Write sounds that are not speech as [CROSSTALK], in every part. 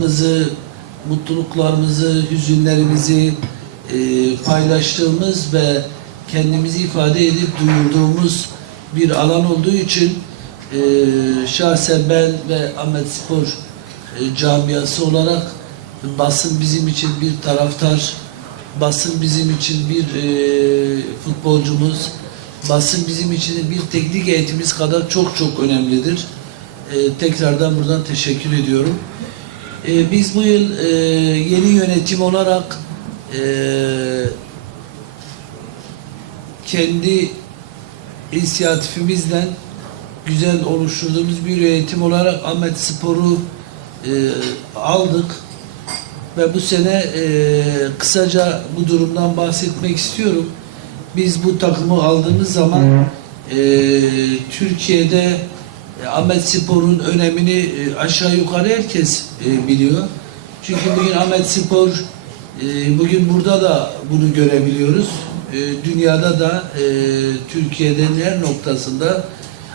Mutluluklarımızı, mutluluklarımızı, hüzünlerimizi e, paylaştığımız ve kendimizi ifade edip duyurduğumuz bir alan olduğu için e, şahsen ben ve Ahmet Spor e, camiası olarak basın bizim için bir taraftar, basın bizim için bir e, futbolcumuz, basın bizim için bir teknik heyetimiz kadar çok çok önemlidir. E, tekrardan buradan teşekkür ediyorum. E, biz bu yıl e, yeni yönetim olarak e, kendi inisiyatifimizden güzel oluşturduğumuz bir yönetim olarak Ahmet Spor'u e, aldık ve bu sene e, kısaca bu durumdan bahsetmek istiyorum. Biz bu takımı aldığımız zaman e, Türkiye'de Ahmet Spor'un önemini e, aşağı yukarı herkes e, biliyor. Çünkü bugün Ahmet Spor e, bugün burada da bunu görebiliyoruz. E, dünyada da e, Türkiye'nin her noktasında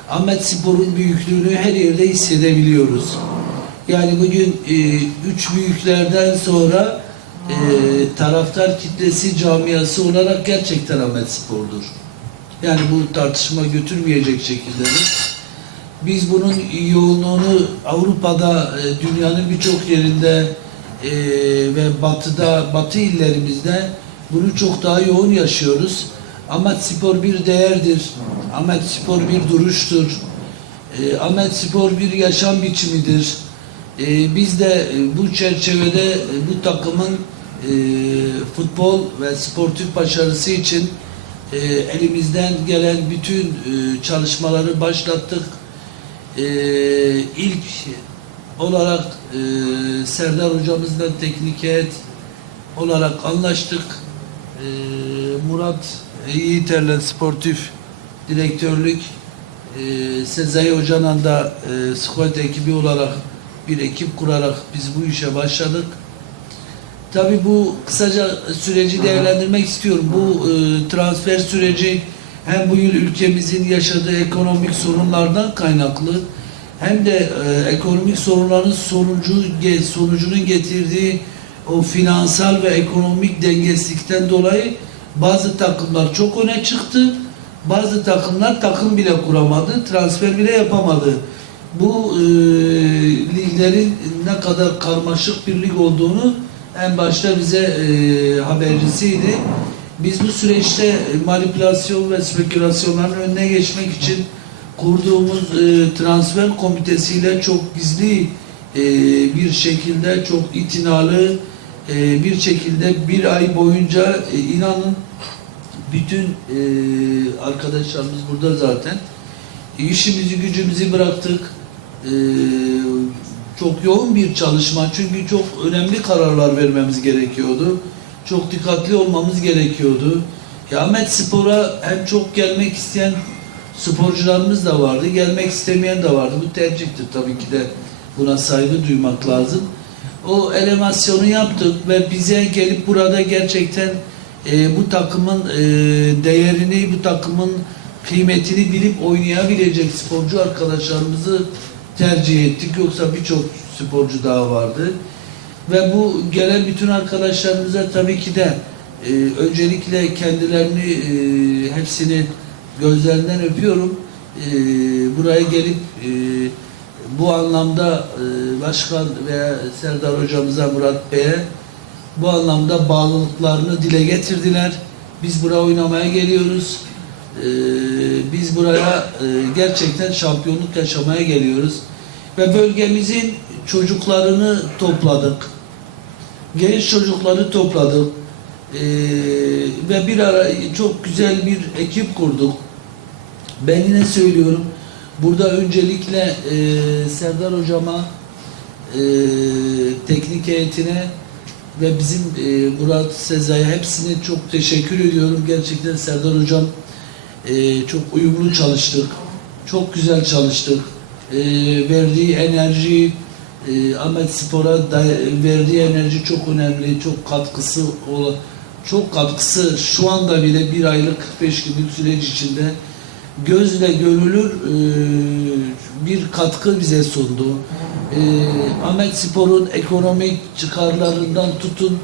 Ahmet Spor'un büyüklüğünü her yerde hissedebiliyoruz. Yani bugün e, üç büyüklerden sonra e, taraftar kitlesi camiası olarak gerçekten Ahmet Spor'dur. Yani bu tartışma götürmeyecek şekildedir. Biz bunun yoğunluğunu Avrupa'da, e, dünyanın birçok yerinde e, ve batıda, batı illerimizde bunu çok daha yoğun yaşıyoruz. Ahmet Spor bir değerdir. Ahmet Spor bir duruştur. E, Spor bir yaşam biçimidir. E, biz de bu çerçevede bu takımın futbol ve sportif başarısı için elimizden gelen bütün çalışmaları başlattık. E, ilk olarak e, Serdar hocamızla teknik heyet olarak anlaştık. E, Murat Yiğiter'le sportif direktörlük e, Sezai Hoca'nın da e, squad ekibi olarak bir ekip kurarak biz bu işe başladık. Tabii bu kısaca süreci değerlendirmek istiyorum. Bu e, transfer süreci hem bu yıl ülkemizin yaşadığı ekonomik sorunlardan kaynaklı hem de e, ekonomik sorunların sonucu sonucunun getirdiği o finansal ve ekonomik dengesizlikten dolayı bazı takımlar çok öne çıktı. Bazı takımlar takım bile kuramadı, transfer bile yapamadı. Bu e, liglerin ne kadar karmaşık bir lig olduğunu en başta bize e, habercisiydi. Biz bu süreçte manipülasyon ve spekülasyonların önüne geçmek için kurduğumuz e, transfer komitesiyle çok gizli e, bir şekilde çok itinalı e, bir şekilde bir ay boyunca e, inanın bütün e, arkadaşlarımız burada zaten işimizi gücümüzü bıraktık. E, çok yoğun bir çalışma çünkü çok önemli kararlar vermemiz gerekiyordu. Çok dikkatli olmamız gerekiyordu. Ahmet Spor'a hem çok gelmek isteyen sporcularımız da vardı, gelmek istemeyen de vardı. Bu tercihtir tabii ki de buna saygı duymak lazım. O elemasyonu yaptık ve bize gelip burada gerçekten e, bu takımın e, değerini, bu takımın kıymetini bilip oynayabilecek sporcu arkadaşlarımızı tercih ettik. Yoksa birçok sporcu daha vardı. Ve bu gelen bütün arkadaşlarımıza tabii ki de e, öncelikle kendilerini e, hepsini gözlerinden öpüyorum. E, buraya gelip e, bu anlamda e, Başkan veya Serdar Hocamıza, Murat Bey'e bu anlamda bağlılıklarını dile getirdiler. Biz buraya oynamaya geliyoruz. E, biz buraya e, gerçekten şampiyonluk yaşamaya geliyoruz. Ve bölgemizin çocuklarını topladık. Genç çocukları topladık. E, ve bir ara çok güzel bir ekip kurduk. Ben yine söylüyorum. Burada öncelikle e, Serdar Hocama, e, teknik heyetine ve bizim e, Murat Sezai'ye hepsine çok teşekkür ediyorum. Gerçekten Serdar Hocam e, çok uyumlu çalıştık. Çok güzel çalıştık. E, verdiği enerji, e, Ahmet Spor'a verdiği enerji çok önemli. Çok katkısı olan çok katkısı şu anda bile bir aylık 45 günlük süreç içinde gözle görülür e, bir katkı bize sundu. e, Ahmet Spor'un ekonomik çıkarlarından tutun,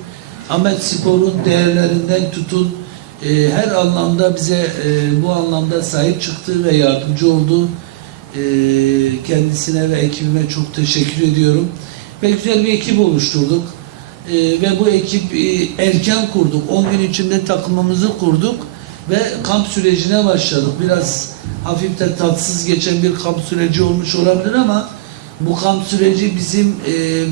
Ahmet Spor'un değerlerinden tutun, e, her anlamda bize e, bu anlamda sahip çıktı ve yardımcı oldu. E, kendisine ve ekibime çok teşekkür ediyorum. Ve güzel bir ekip oluşturduk. E, ve bu ekip e, erken kurduk. 10 gün içinde takımımızı kurduk ve kamp sürecine başladık. Biraz hafif de tatsız geçen bir kamp süreci olmuş olabilir ama bu kamp süreci bizim e, e,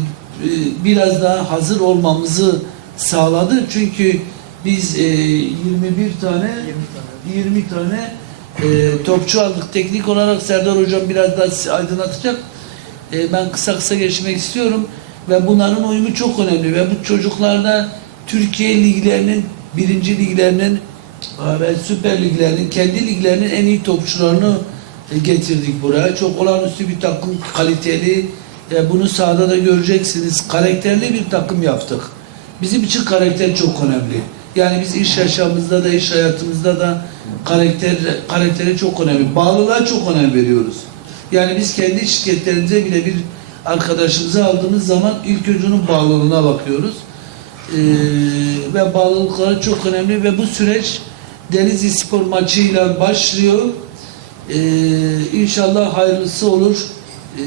biraz daha hazır olmamızı sağladı. Çünkü biz e, 21 tane 20 tane e, topçu aldık. Teknik olarak Serdar Hocam biraz daha aydınlatacak. E, ben kısa kısa geçmek istiyorum. Ve bunların uyumu çok önemli. Ve bu çocuklarda Türkiye liglerinin, birinci liglerinin e, ve süper liglerinin, kendi liglerinin en iyi topçularını e, getirdik buraya. Çok olağanüstü bir takım, kaliteli. E, bunu sahada da göreceksiniz. Karakterli bir takım yaptık. Bizim için karakter çok önemli. Yani biz iş yaşamımızda da, iş hayatımızda da karakter karakteri çok önemli. Bağlılığa çok önem veriyoruz. Yani biz kendi şirketlerimize bile bir arkadaşımızı aldığımız zaman ilk önce bağlılığına bakıyoruz. Ee, ve bağlılıkları çok önemli ve bu süreç Denizli Spor maçıyla başlıyor. Ee, inşallah hayırlısı olur. Ee,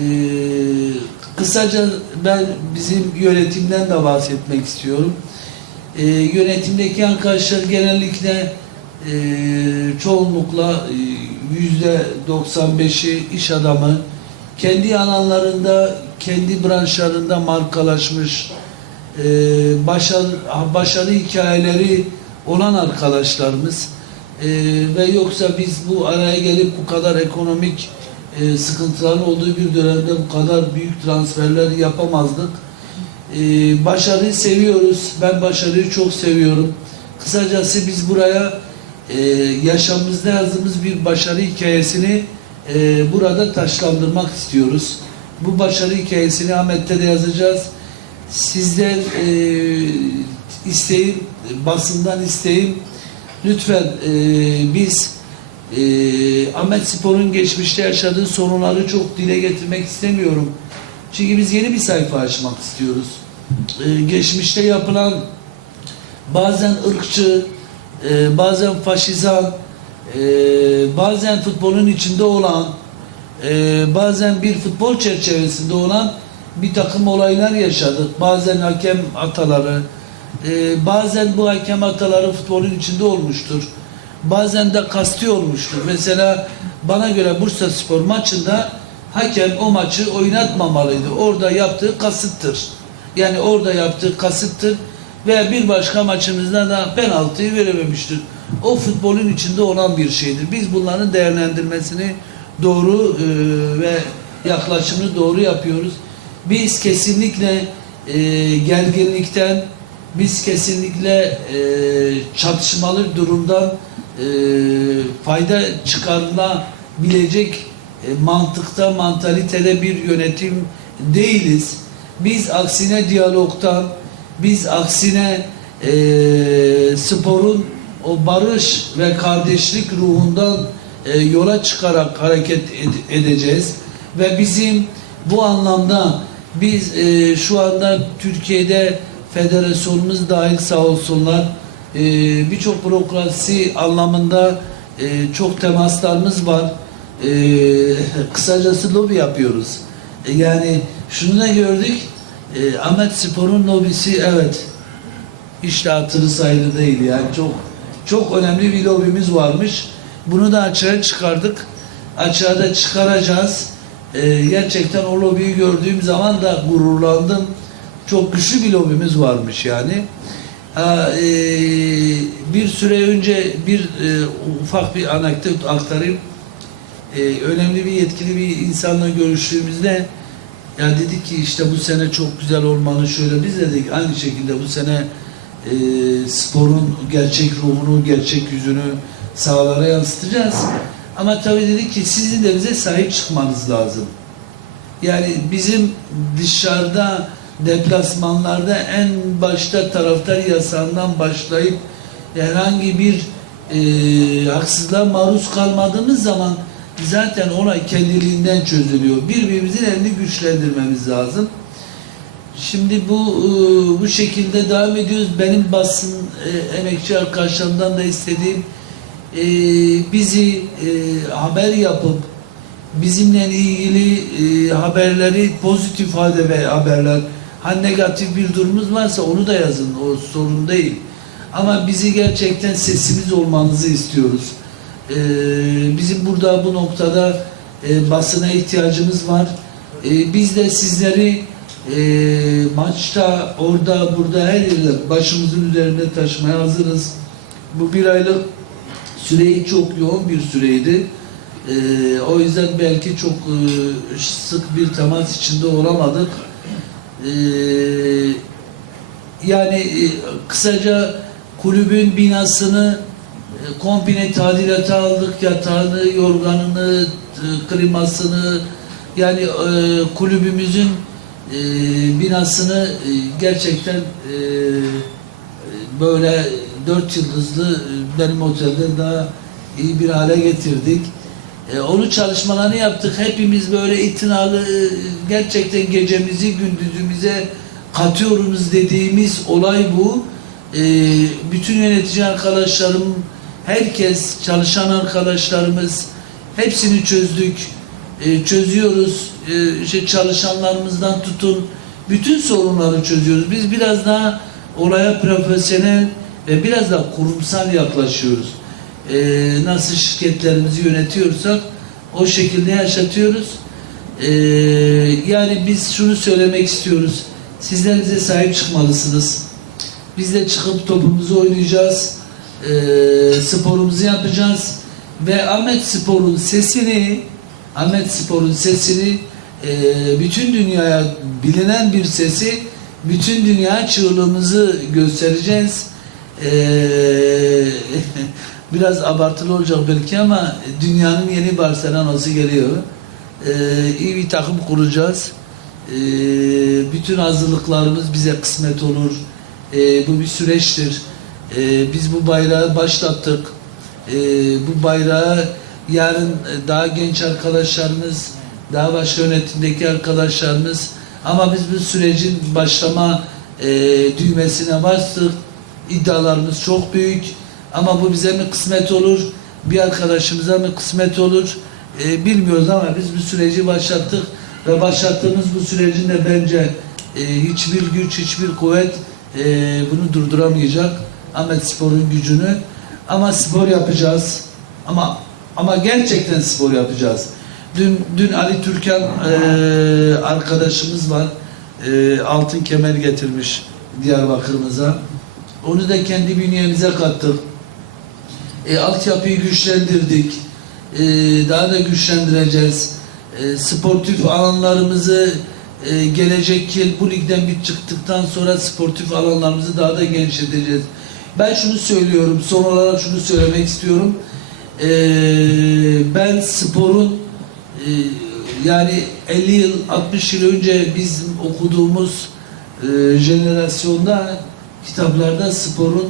kısaca ben bizim yönetimden de bahsetmek istiyorum. Ee, yönetimdeki arkadaşlar genellikle e, çoğunlukla yüzde 95'i iş adamı kendi alanlarında, kendi branşlarında markalaşmış, e, başarı, başarı hikayeleri olan arkadaşlarımız e, ve yoksa biz bu araya gelip bu kadar ekonomik e, sıkıntıların olduğu bir dönemde bu kadar büyük transferler yapamazdık. E, başarıyı seviyoruz. Ben başarıyı çok seviyorum. Kısacası biz buraya e, yaşamımızda yazdığımız bir başarı hikayesini e, burada taşlandırmak istiyoruz. Bu başarı hikayesini Ahmet'te de yazacağız. Sizden e, isteğim, basından isteğim lütfen e, biz e, Ahmet Spor'un geçmişte yaşadığı sorunları çok dile getirmek istemiyorum. Çünkü biz yeni bir sayfa açmak istiyoruz. E, geçmişte yapılan bazen ırkçı, e, bazen faşizan, e, bazen futbolun içinde olan, e, bazen bir futbol çerçevesinde olan bir takım olaylar yaşadık. Bazen hakem hataları, e, bazen bu hakem hataları futbolun içinde olmuştur. Bazen de kasti olmuştur. Mesela bana göre Bursa Spor maçında hakem o maçı oynatmamalıydı. Orada yaptığı kasıttır. Yani orada yaptığı kasıttır ve bir başka maçımızda da penaltıyı verememiştir. O futbolun içinde olan bir şeydir. Biz bunların değerlendirmesini doğru e, ve yaklaşımını doğru yapıyoruz. Biz kesinlikle e, gerginlikten, biz kesinlikle e, çatışmalı durumdan e, fayda çıkarılabilecek e, mantıkta, mantalitede bir yönetim değiliz. Biz aksine diyalogtan, biz aksine e, sporun o barış ve kardeşlik ruhundan e, yola çıkarak hareket ed- edeceğiz ve bizim bu anlamda biz e, şu anda Türkiye'de federasyonumuz dahil sağ olsunlar e, birçok bürokrasi anlamında e, çok temaslarımız var. E, [LAUGHS] kısacası lobi yapıyoruz. E, yani şunu da gördük. E, Ahmet Spor'un lobisi evet işte hatırı değil yani çok çok önemli bir lobimiz varmış. Bunu da açığa çıkardık. Açığa da çıkaracağız. Ee, gerçekten o lobiyi gördüğüm zaman da gururlandım. Çok güçlü bir lobimiz varmış yani. E, bir süre önce bir e, ufak bir anekdot aktarayım. E, önemli bir yetkili bir insanla görüştüğümüzde ya dedik ki işte bu sene çok güzel olmalı şöyle biz dedik aynı şekilde bu sene e, sporun gerçek ruhunu, gerçek yüzünü sahalara yansıtacağız. Ama tabii dedik ki sizin de bize sahip çıkmanız lazım. Yani bizim dışarıda deplasmanlarda en başta taraftar yasağından başlayıp herhangi bir e, haksızlığa maruz kalmadığımız zaman zaten olay kendiliğinden çözülüyor. Birbirimizin elini güçlendirmemiz lazım. Şimdi bu e, bu şekilde devam ediyoruz. Benim basın e, emekçi arkadaşlarımdan da istediğim e, bizi haber yapıp bizimle ilgili haberleri pozitif haberler ha negatif bir durumumuz varsa onu da yazın. O sorun değil. Ama bizi gerçekten sesimiz olmanızı istiyoruz. E, bizim burada bu noktada e, basına ihtiyacımız var. E, biz de sizleri e, maçta, orada, burada her yerde başımızın üzerinde taşımaya hazırız. Bu bir aylık süreyi çok yoğun bir süreydi. E, o yüzden belki çok e, sık bir temas içinde olamadık. E, yani e, kısaca kulübün binasını e, komple tadilata aldık. Yatağını, yorganını, e, klimasını yani e, kulübümüzün e, binasını gerçekten böyle dört yıldızlı benim otelden daha iyi bir hale getirdik. Onu çalışmalarını yaptık. Hepimiz böyle itinalı gerçekten gecemizi gündüzümüze katıyoruz dediğimiz olay bu. Bütün yönetici arkadaşlarım, herkes, çalışan arkadaşlarımız hepsini çözdük. E, çözüyoruz. E, işte çalışanlarımızdan tutun bütün sorunları çözüyoruz. Biz biraz daha olaya profesyonel ve biraz daha kurumsal yaklaşıyoruz. E, nasıl şirketlerimizi yönetiyorsak o şekilde yaşatıyoruz. E, yani biz şunu söylemek istiyoruz. Sizler bize sahip çıkmalısınız. Biz de çıkıp topumuzu oynayacağız. E, sporumuzu yapacağız. Ve Ahmet Spor'un sesini Ahmet Spor'un sesini e, bütün dünyaya bilinen bir sesi bütün dünya çığlığımızı göstereceğiz. E, [LAUGHS] biraz abartılı olacak belki ama dünyanın yeni Barcelona'sı geliyor. E, iyi bir takım kuracağız. E, bütün hazırlıklarımız bize kısmet olur. E, bu bir süreçtir. E, biz bu bayrağı başlattık. E, bu bayrağı yarın e, daha genç arkadaşlarımız, daha başka yönetimdeki arkadaşlarımız ama biz bu sürecin başlama e, düğmesine bastık. İddialarımız çok büyük ama bu bize mi kısmet olur, bir arkadaşımıza mı kısmet olur e, bilmiyoruz ama biz bu süreci başlattık ve başlattığımız bu sürecin de bence e, hiçbir güç, hiçbir kuvvet e, bunu durduramayacak. Ahmet Spor'un gücünü ama spor yapacağız. Ama ama gerçekten spor yapacağız. Dün dün Ali Türkan e, arkadaşımız var. E, altın kemer getirmiş Diyarbakır'ımıza. Onu da kendi bünyemize kattık. E, altyapıyı güçlendirdik. E, daha da güçlendireceğiz. E, sportif alanlarımızı e, gelecek yıl bu ligden bir çıktıktan sonra sportif alanlarımızı daha da genişleteceğiz. Ben şunu söylüyorum, son olarak şunu söylemek istiyorum. Ee, ben sporun e, yani 50 yıl 60 yıl önce biz okuduğumuz e, jenerasyonda kitaplarda sporun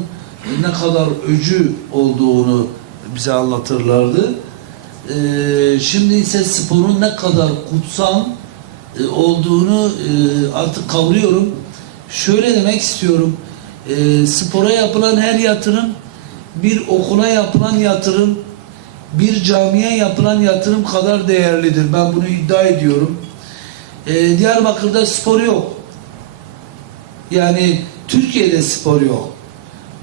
ne kadar öcü olduğunu bize anlatırlardı. E, şimdi ise sporun ne kadar kutsal e, olduğunu e, artık kavruyorum. Şöyle demek istiyorum. E, spora yapılan her yatırım bir okula yapılan yatırım bir camiye yapılan yatırım kadar değerlidir. Ben bunu iddia ediyorum. Ee, Diyarbakır'da spor yok. Yani Türkiye'de spor yok.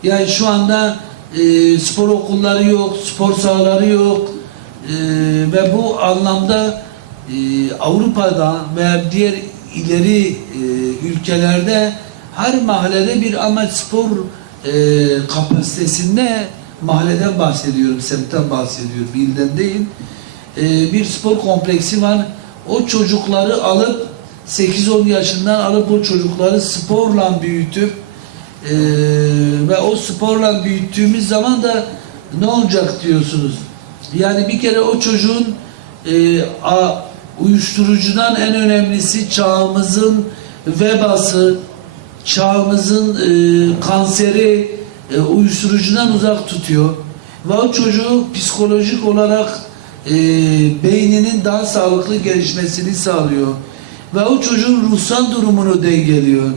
Yani şu anda e, spor okulları yok, spor sahaları yok. E, ve bu anlamda e, Avrupa'da veya diğer ileri e, ülkelerde her mahallede bir Ahmet Spor e, kapasitesinde mahalleden bahsediyorum, semtten bahsediyorum, ilden değil. Ee, bir spor kompleksi var. O çocukları alıp 8-10 yaşından alıp o çocukları sporla büyütüp e, ve o sporla büyüttüğümüz zaman da ne olacak diyorsunuz. Yani bir kere o çocuğun e, a, uyuşturucudan en önemlisi çağımızın vebası, çağımızın e, kanseri, e, uyuşturucudan uzak tutuyor. Ve o çocuğu psikolojik olarak e, beyninin daha sağlıklı gelişmesini sağlıyor. Ve o çocuğun ruhsal durumunu dengeliyor.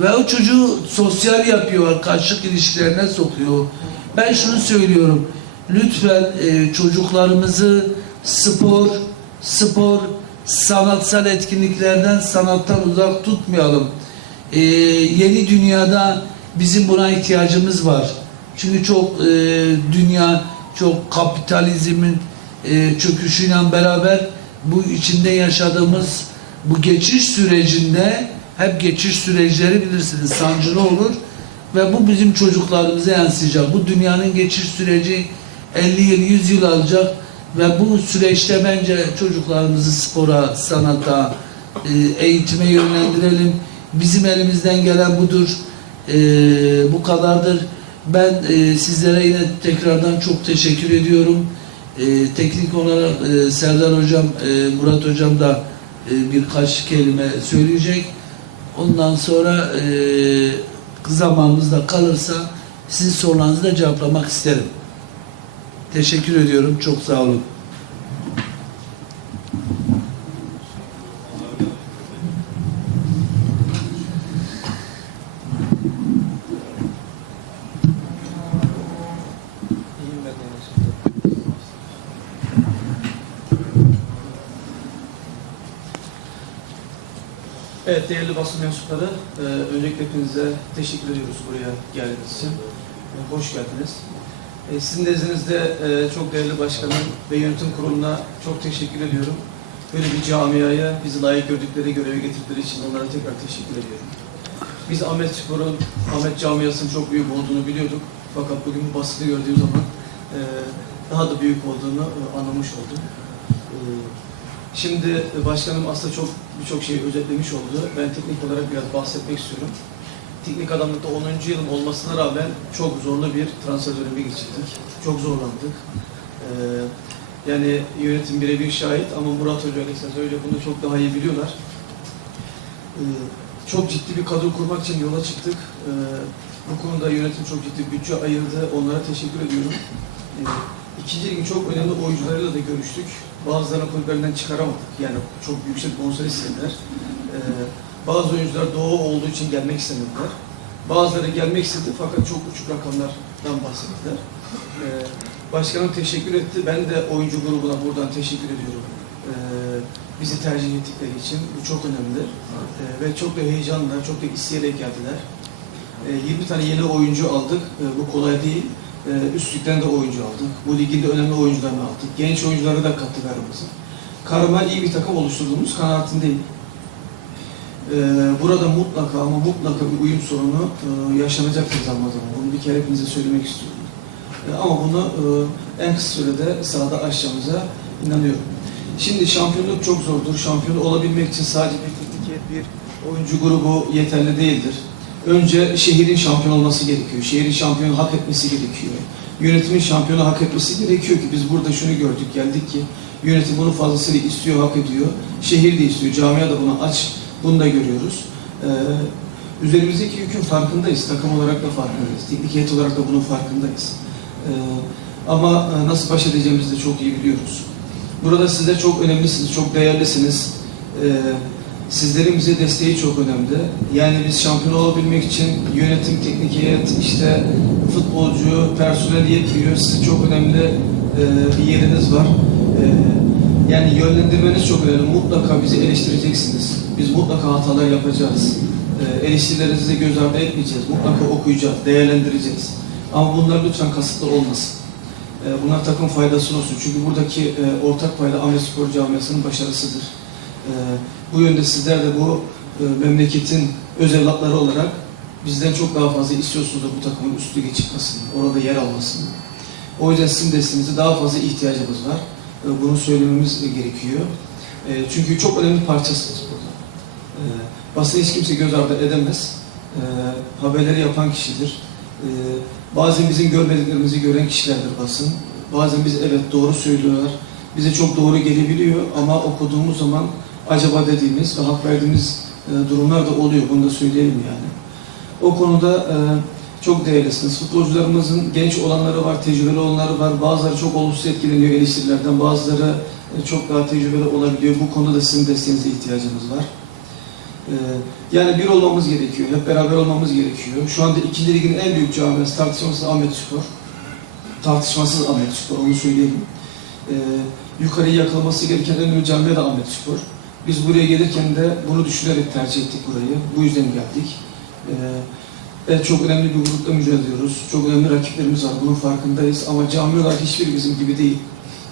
Ve o çocuğu sosyal yapıyor, arkadaşlık ilişkilerine sokuyor. Ben şunu söylüyorum. Lütfen e, çocuklarımızı spor, spor, sanatsal etkinliklerden, sanattan uzak tutmayalım. E, yeni dünyada bizim buna ihtiyacımız var. Çünkü çok e, dünya, çok kapitalizmin e, çöküşüyle beraber bu içinde yaşadığımız bu geçiş sürecinde hep geçiş süreçleri bilirsiniz sancılı olur ve bu bizim çocuklarımıza yansıyacak. Bu dünyanın geçiş süreci 50 yıl 100 yıl alacak ve bu süreçte bence çocuklarımızı spora, sanata, e, eğitime yönlendirelim. Bizim elimizden gelen budur. E, bu kadardır. Ben e, sizlere yine tekrardan çok teşekkür ediyorum. E, teknik olarak e, Serdar Hocam, e, Murat Hocam da e, birkaç kelime söyleyecek. Ondan sonra e, zamanımız da kalırsa sizin sorularınızı da cevaplamak isterim. Teşekkür ediyorum. Çok sağ olun. İyiyim ben de şimdi. Evet değerli basın mensupları, e, öncelikle hepinize teşekkür ediyoruz buraya geldiğiniz için. E, hoş geldiniz. E, sizin nezdinizde e, çok değerli başkanım ve yönetim kuruluna çok teşekkür ediyorum. Böyle bir camiaya bizi layık gördükleri, göreve getirdikleri için onlara tekrar teşekkür ediyorum. Biz Ahmet Spor'un, Ahmet camiasının çok büyük olduğunu biliyorduk. Fakat bugün bu basını gördüğüm zaman e, daha da büyük olduğunu e, anlamış oldum. E, Şimdi e, başkanım aslında çok birçok şeyi özetlemiş oldu. Ben teknik olarak biraz bahsetmek istiyorum. Teknik adamlıkta 10. yılın olmasına rağmen çok zorlu bir transfer dönemi geçirdik. Çok zorlandık. E, yani yönetim birebir şahit ama Murat Hoca Esas öyle bunu çok daha iyi biliyorlar. E, çok ciddi bir kadro kurmak için yola çıktık. E, bu konuda yönetim çok ciddi bütçe ayırdı. Onlara teşekkür ediyorum. E, İkinci ligin çok önemli oyuncularıyla da görüştük. Bazılarını kulüplerinden çıkaramadık. Yani çok yüksek bonservis istediler. Ee, bazı oyuncular doğu olduğu için gelmek istemediler. Bazıları gelmek istedi fakat çok uçuk rakamlardan bahsettiler. Ee, başkanım teşekkür etti. Ben de oyuncu grubuna buradan teşekkür ediyorum. Ee, bizi tercih ettikleri için. Bu çok önemli. Ee, ve çok da heyecanla, çok da isteyerek geldiler. Ee, 20 tane yeni oyuncu aldık. Ee, bu kolay değil. Ee, de oyuncu aldık. Bu ligin de önemli oyuncularını aldık. Genç oyuncuları da kattık aramıza. Karama iyi bir takım oluşturduğumuz kanaatindeyim. Ee, burada mutlaka ama mutlaka bir uyum sorunu e, yaşanacaktır zaman zaman. Bunu bir kere hepinize söylemek istiyorum. Ee, ama bunu e, en kısa sürede sahada aşacağımıza inanıyorum. Şimdi şampiyonluk çok zordur. Şampiyon olabilmek için sadece bir teknik bir oyuncu grubu yeterli değildir. Önce şehrin şampiyon olması gerekiyor. Şehrin şampiyonu hak etmesi gerekiyor. Yönetimin şampiyonu hak etmesi gerekiyor ki biz burada şunu gördük geldik ki yönetim bunu fazlasıyla istiyor, hak ediyor. Şehir de istiyor, camia da buna aç. Bunu da görüyoruz. Ee, üzerimizdeki yükün farkındayız. Takım olarak da farkındayız. Teknik heyet olarak da bunun farkındayız. Ee, ama e, nasıl baş edeceğimizi de çok iyi biliyoruz. Burada sizler çok önemlisiniz, çok değerlisiniz. Ee, Sizlerin bize desteği çok önemli. Yani biz şampiyon olabilmek için yönetim, teknik heyet, işte futbolcu, personel yetmiyor. Sizin çok önemli e, bir yeriniz var. E, yani yönlendirmeniz çok önemli. Mutlaka bizi eleştireceksiniz. Biz mutlaka hatalar yapacağız. E, eleştirilerinizi göz ardı etmeyeceğiz. Mutlaka okuyacağız, değerlendireceğiz. Ama bunlar lütfen kasıtlı olmasın. E, bunlar takım faydası olsun. Çünkü buradaki e, ortak payda Ahmet Spor Camiası'nın başarısıdır. E, bu yönde sizler de bu e, memleketin öz evlatları olarak bizden çok daha fazla istiyorsunuz da bu takımın üstü çıkmasını, orada yer almasını. O yüzden sizin desteğinize daha fazla ihtiyacımız var. E, bunu söylememiz gerekiyor. E, çünkü çok önemli parçasınız burada. E, basını hiç kimse göz ardı edemez. E, haberleri yapan kişidir. E, bazen bizim görmediklerimizi gören kişilerdir basın. Bazen biz evet doğru söylüyorlar. Bize çok doğru gelebiliyor ama okuduğumuz zaman acaba dediğimiz ve hak verdiğimiz e, durumlar da oluyor. Bunu da söyleyelim yani. O konuda e, Çok değerlisiniz. Futbolcularımızın genç olanları var, tecrübeli olanları var. Bazıları çok olumsuz etkileniyor eleştirilerden. Bazıları e, çok daha tecrübeli olabiliyor. Bu konuda da sizin desteğinize ihtiyacımız var. Yani bir olmamız gerekiyor. Hep beraber olmamız gerekiyor. Şu anda ikinci ligin en büyük camiası tartışmasız Ahmet Spor. Tartışmasız Ahmet Spor, onu söyleyelim. Ee, yukarıya yakalaması gereken en önemli camiye de Ahmet Spor. Biz buraya gelirken de bunu düşünerek tercih ettik burayı. Bu yüzden geldik. Ee, evet, çok önemli bir grupla mücadele ediyoruz. Çok önemli rakiplerimiz var. Bunun farkındayız. Ama cami olarak hiçbir bizim gibi değil.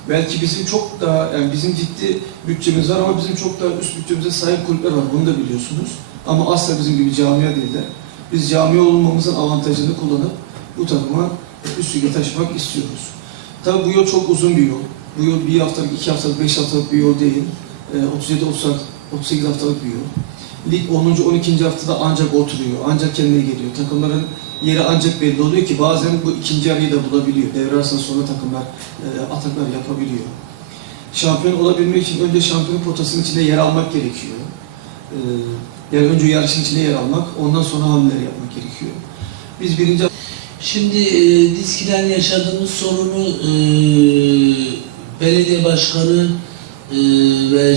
Belki bizim çok daha, yani bizim ciddi bütçemiz var ama bizim çok daha üst bütçemize sahip kulüpler var. Bunu da biliyorsunuz. Ama asla bizim gibi camia değil de biz cami olmamızın avantajını kullanıp bu takıma üst lige taşımak istiyoruz. Tabii bu yol çok uzun bir yol. Bu yol bir haftalık, iki haftalık, beş haftalık bir yol değil. Ee, 37, 30, 38 haftalık bir yol. Lig 10. 12. haftada ancak oturuyor, ancak kendine geliyor. Takımların yeri ancak belli oluyor ki bazen bu ikinci yarıyı da bulabiliyor. Devre arasında sonra takımlar e, ataklar yapabiliyor. Şampiyon olabilmek için önce şampiyon potasının içinde yer almak gerekiyor. Ee, yani önce yarışın içinde yer almak, ondan sonra hamleler yapmak gerekiyor. Biz birinci Şimdi e, Diski'den yaşadığımız sorunu e, belediye başkanı e, ve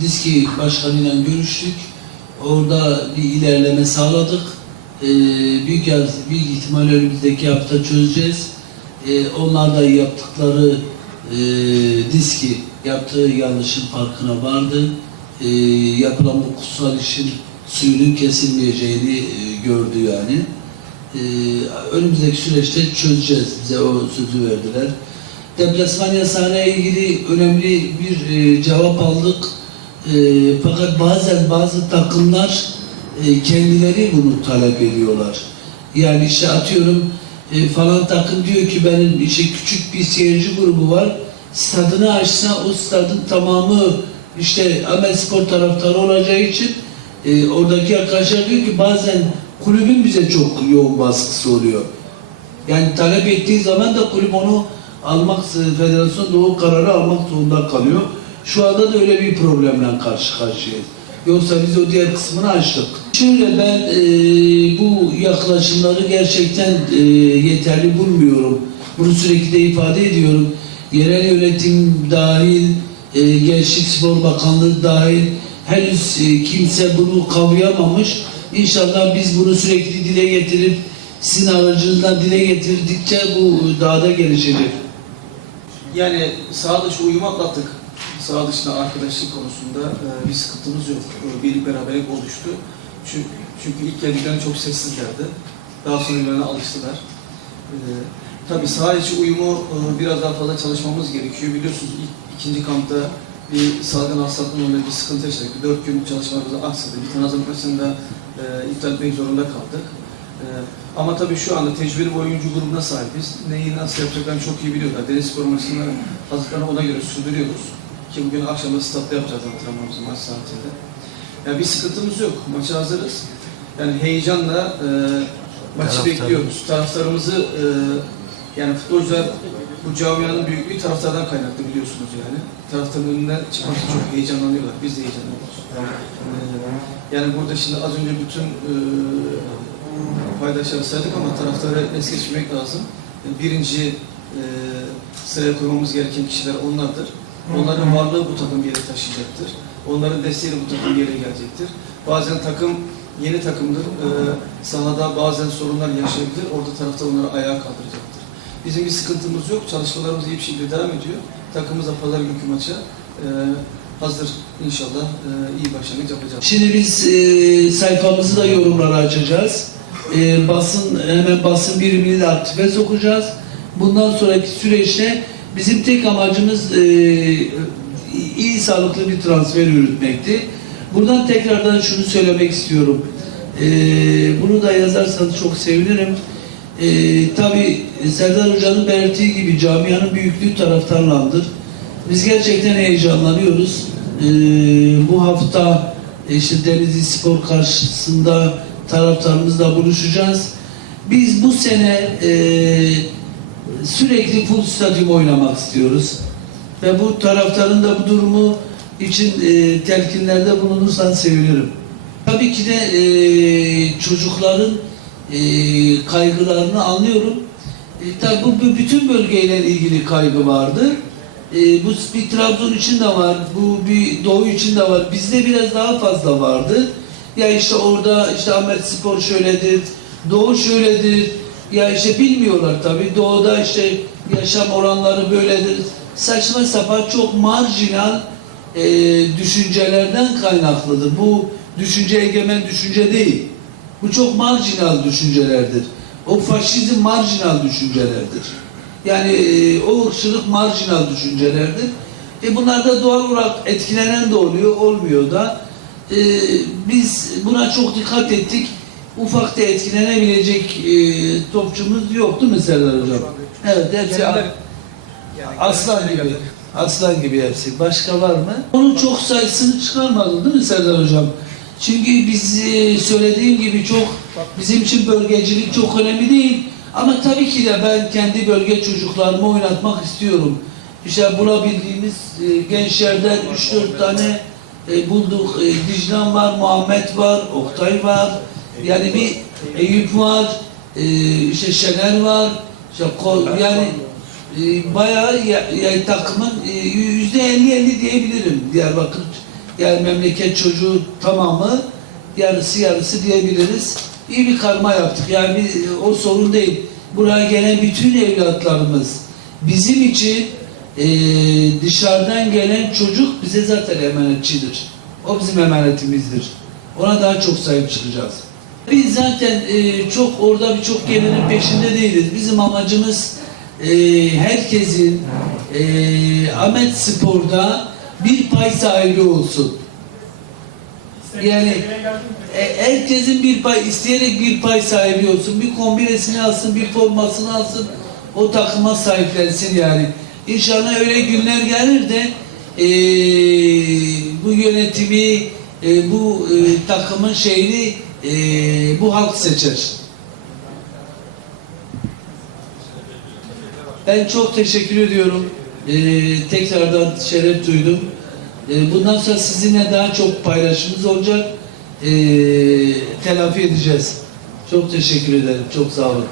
Diski başkanıyla görüştük. Orada bir ilerleme sağladık. E, büyük, büyük ihtimal önümüzdeki hafta çözeceğiz. E, onlar da yaptıkları e, Diski yaptığı yanlışın farkına vardı. E, yapılan bu kutsal işin suyunun kesilmeyeceğini e, gördü yani. Ee, önümüzdeki süreçte çözeceğiz. Bize o sözü verdiler. Deplasman yasağına ilgili önemli bir e, cevap aldık. E, fakat bazen bazı takımlar e, kendileri bunu talep ediyorlar. Yani işte atıyorum e, falan takım diyor ki benim işte küçük bir seyirci grubu var. Stadını açsa o stadın tamamı işte Ahmet Spor taraftarı olacağı için e, oradaki arkadaşlar diyor ki bazen kulübün bize çok yoğun baskısı oluyor. Yani talep ettiği zaman da kulüp onu almak, federasyon da o kararı almak zorunda kalıyor. Şu anda da öyle bir problemle karşı karşıyayız. Yoksa biz o diğer kısmını açtık. Şöyle ben e, bu yaklaşımları gerçekten e, yeterli bulmuyorum. Bunu sürekli de ifade ediyorum. Yerel yönetim dahil, e, Gençlik Spor Bakanlığı dahil henüz e, kimse bunu kavrayamamış. İnşallah biz bunu sürekli dile getirip sizin aracınızdan dile getirdikçe bu daha da gelişecek. Yani sağ dışı uyumu atlattık. Sağ dışında arkadaşlık konusunda e, bir sıkıntımız yok. E, birlik beraberlik oluştu. Çünkü, çünkü ilk geldiklerinde çok sessizlerdi. Daha sonra birbirlerine alıştılar. E, tabii sağ içi uyumu e, biraz daha fazla çalışmamız gerekiyor. Biliyorsunuz ilk, ikinci kampta bir salgın hastalığın olduğu bir sıkıntı yaşadık. Dört gün çalışmalarımız aksadı. Bir tane hazırlık maçında e, iptal etmek zorunda kaldık. E, ama tabii şu anda tecrübeli bir oyuncu grubuna sahibiz. Neyi nasıl yapacaklarını çok iyi biliyorlar. Deniz spor maçında hazırlıklarını ona göre sürdürüyoruz. Ki bugün akşam da statta yapacağız antrenmanımızı maç saatinde. Yani bir sıkıntımız yok. Maça hazırız. Yani heyecanla e, maçı Taraftar. bekliyoruz. Taraftarımızı e, yani futbolcular bu camianın büyüklüğü taraftardan kaynaklı biliyorsunuz yani. Taraftarın önüne çıkmak çok heyecanlanıyorlar. Biz de heyecanlanıyoruz. Yani burada şimdi az önce bütün e, paydaşları saydık ama taraftarı es geçmek lazım. Birinci e, sıraya koymamız gereken kişiler onlardır. Onların varlığı bu takım yere taşıyacaktır. Onların desteğiyle bu takım yere gelecektir. Bazen takım yeni takımdır. E, sahada bazen sorunlar yaşayabilir. Orada taraftar onları ayağa kaldıracaktır. Bizim bir sıkıntımız yok. Çalışmalarımız iyi bir şekilde devam ediyor. Takımımız da pazar günkü maça e, hazır inşallah e, iyi başlangıç yapacağız. Şimdi biz e, sayfamızı da yorumlara açacağız. E, basın hemen basın birimini de aktife sokacağız. Bundan sonraki süreçte bizim tek amacımız e, iyi sağlıklı bir transfer yürütmekti. Buradan tekrardan şunu söylemek istiyorum. E, bunu da yazarsanız çok sevinirim. E, tabii Serdar Hoca'nın belirttiği gibi camianın büyüklüğü taraftarlandır. Biz gerçekten heyecanlanıyoruz. E, bu hafta işte Denizli Spor karşısında taraftarımızla buluşacağız. Biz bu sene e, sürekli full stadyum oynamak istiyoruz. Ve bu taraftarın da bu durumu için e, telkinlerde bulunursan sevinirim. Tabii ki de e, çocukların e, kaygılarını anlıyorum. E, tabii bu, bütün bölgeyle ilgili kaygı vardı. E, bu bir Trabzon için de var, bu bir Doğu için de var. Bizde biraz daha fazla vardı. Ya işte orada işte Ahmet Spor şöyledir, Doğu şöyledir. Ya işte bilmiyorlar tabii. Doğuda işte yaşam oranları böyledir. Saçma sapan çok marjinal e, düşüncelerden kaynaklıdır. Bu düşünce egemen düşünce değil. Bu çok marjinal düşüncelerdir. O faşizm marjinal düşüncelerdir. Yani e, o ırkçılık marjinal düşüncelerdir. E bunlar da doğal olarak etkilenen de oluyor, olmuyor da. E, biz buna çok dikkat ettik. Ufak da etkilenebilecek e, topçumuz yoktu mu Serdar Hocam? Evet, hepsi Genelde- aslan gibi. Aslan gibi hepsi. Başka var mı? Onun çok sayısını çıkarmadın değil mi Serdar Hocam? Çünkü biz e, söylediğim gibi çok bizim için bölgecilik çok önemli değil. Ama tabii ki de ben kendi bölge çocuklarımı oynatmak istiyorum. İşte bulabildiğimiz e, gençlerden 3-4 tane e, bulduk. E, Diclan var, Muhammed var, Oktay var. Yani bir Eyüp var, e, işte Şener var. İşte yani e, bayağı ya, ya takımın e, yüzde 50-50 diyebilirim Diyarbakır. Yani memleket çocuğu tamamı yarısı yarısı diyebiliriz. İyi bir karma yaptık. Yani bir- o sorun değil. Buraya gelen bütün evlatlarımız bizim için e, dışarıdan gelen çocuk bize zaten emanetçidir. O bizim emanetimizdir. Ona daha çok sahip çıkacağız. Biz zaten e, çok orada birçok gelirin peşinde değiliz. Bizim amacımız e, herkesin e, Ahmet Spor'da bir pay sahibi olsun. Yani e, herkesin bir pay, isteyerek bir pay sahibi olsun. Bir kombinesini alsın, bir formasını alsın. O takıma sahiplensin yani. İnşallah öyle günler gelir de e, bu yönetimi, e, bu e, takımın şeyini e, bu halk seçer. Ben çok teşekkür ediyorum. Ee, tekrardan şeref duydum. Ee, bundan sonra sizinle daha çok paylaşımımız olacak. Ee, telafi edeceğiz. Çok teşekkür ederim. Çok sağ olun.